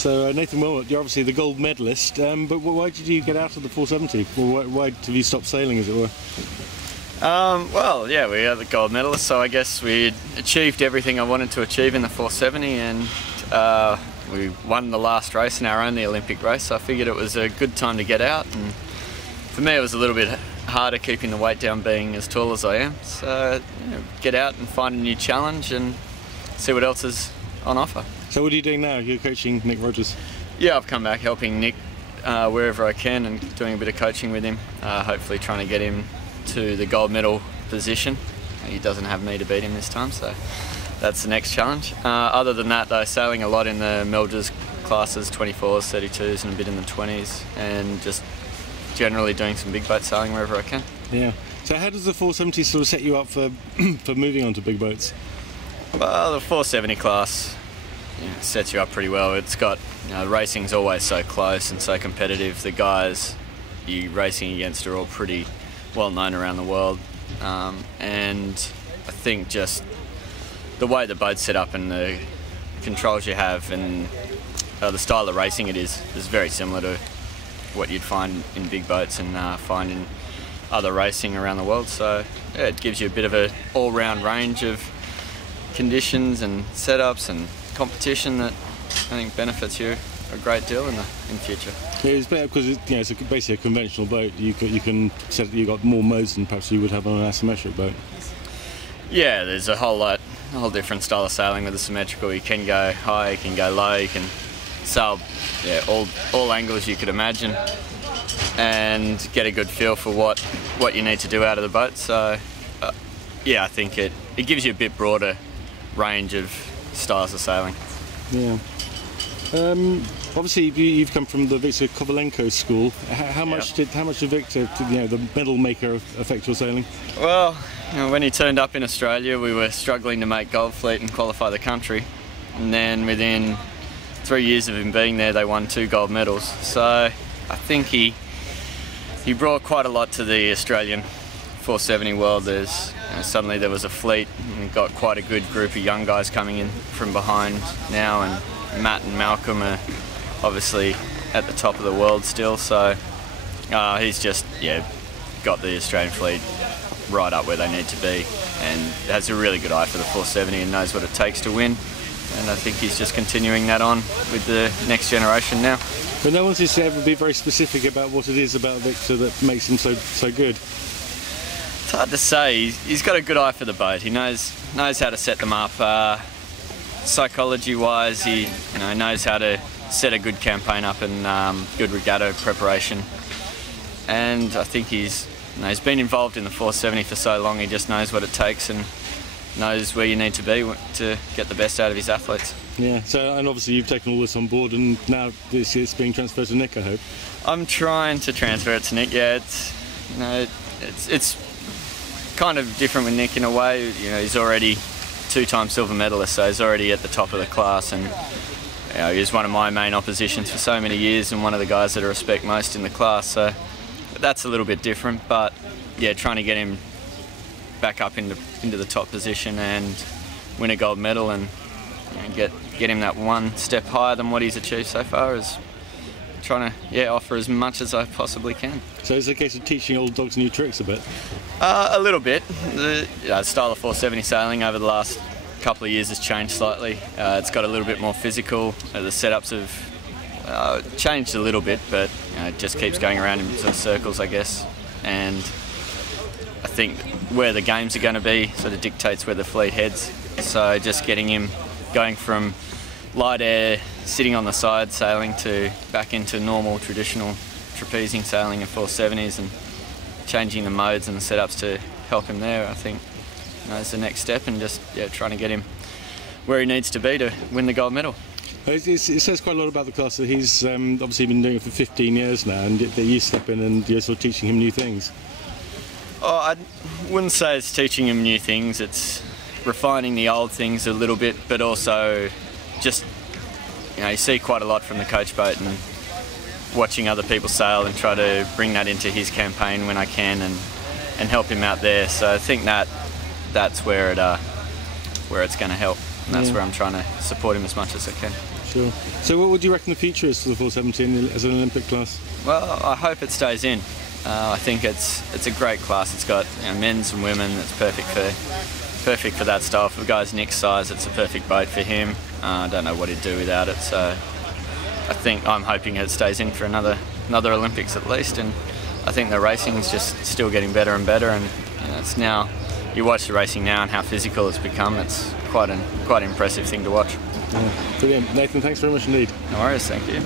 So Nathan Wilmot, you're obviously the gold medalist, but why did you get out of the 470? Or why have you stopped sailing, as it were? Well, yeah, we are the gold medalists, so I guess we achieved everything I wanted to achieve in the 470, and we won the last race in our only Olympic race, so I figured it was a good time to get out. And for me, it was a little bit harder keeping the weight down being as tall as I am, so get out and find a new challenge and see what else is on offer. So what are you doing now? You're coaching Nick Rogers? Yeah, I've come back helping Nick wherever I can and doing a bit of coaching with him, hopefully trying to get him to the gold medal position. He doesn't have me to beat him this time, so that's the next challenge. Other than that though, sailing a lot in the Melgers classes, 24s, 32s and a bit in the 20s, and just generally doing some big boat sailing wherever I can. Yeah. So how does the 470 sort of set you up for for moving on to big boats? Well, the 470 class sets you up pretty well. It's got, racing's always so close and so competitive. The guys you're racing against are all pretty well known around the world, and I think just the way the boat's set up and the controls you have and the style of racing it is very similar to what you'd find in big boats and find in other racing around the world. So yeah, it gives you a bit of an all-round range of conditions and setups and competition that I think benefits you a great deal in future. Yeah, it's better because it's basically a conventional boat. You got more modes than perhaps you would have on an asymmetric boat. Yeah, there's a whole different style of sailing with the symmetrical. You can go high, you can go low, you can sail all angles you could imagine and get a good feel for what you need to do out of the boat. So yeah, I think it gives you a bit broader range of styles of sailing. Yeah. Obviously, you've come from the Victor Kovalenko School. How much did Victor, the medal maker, affect your sailing? Well, when he turned up in Australia, we were struggling to make Gold Fleet and qualify the country, and then within 3 years of him being there, they won 2 gold medals. So I think he brought quite a lot to the Australian 470 world. Suddenly there was a fleet, and we got quite a good group of young guys coming in from behind now, and Matt and Malcolm are obviously at the top of the world still, so he's just got the Australian fleet right up where they need to be, and has a really good eye for the 470 and knows what it takes to win, and I think he's just continuing that on with the next generation now. But no one seems to ever be very specific about what it is about Victor that makes him so good. It's hard to say. He's got a good eye for the boat. He knows how to set them up. Psychology-wise, he knows how to set a good campaign up and good regatta preparation. And I think he's been involved in the 470 for so long. He just knows what it takes and knows where you need to be to get the best out of his athletes. Yeah. So, and obviously you've taken all this on board, and now it's being transferred to Nick, I hope. I'm trying to transfer it to Nick. Yeah, it's kind of different with Nick in a way. He's already 2-time silver medalist, so he's already at the top of the class, and he was one of my main oppositions for so many years and one of the guys that I respect most in the class. So that's a little bit different, but yeah, trying to get him back up into the top position and win a gold medal and get him that one step higher than what he's achieved so far is trying to offer as much as I possibly can. So it's a case of teaching old dogs new tricks a bit? A little bit. The style of 470 sailing over the last couple of years has changed slightly. It's got a little bit more physical. The setups have changed a little bit, but it just keeps going around in sort of circles, I guess. And I think where the games are going to be sort of dictates where the fleet heads. So just getting him going from light air, sitting on the side sailing, to back into normal traditional trapezing sailing in 470s, and changing the modes and the setups to help him there, I think is the next step, and just trying to get him where he needs to be to win the gold medal. It says quite a lot about the class that he's obviously been doing it for 15 years now, and that you step in and you're sort of teaching him new things. Oh, I wouldn't say it's teaching him new things. It's refining the old things a little bit, but also just you see quite a lot from the coach boat and watching other people sail, and try to bring that into his campaign when I can and help him out there. So I think that's where it's going to help, and that's where I'm trying to support him as much as I can. Sure. So what would you reckon the future is for the 470 as an Olympic class? Well, I hope it stays in. I think it's a great class. It's got men's and women. It's perfect for that style. For guys Nick's size, it's a perfect boat for him. I don't know what he'd do without it. So I'm hoping it stays in for another Olympics at least. And I think the racing is just still getting better and better. And it's now, you watch the racing now and how physical it's become. It's quite an impressive thing to watch. Yeah, brilliant. Nathan, thanks very much indeed. No worries, thank you.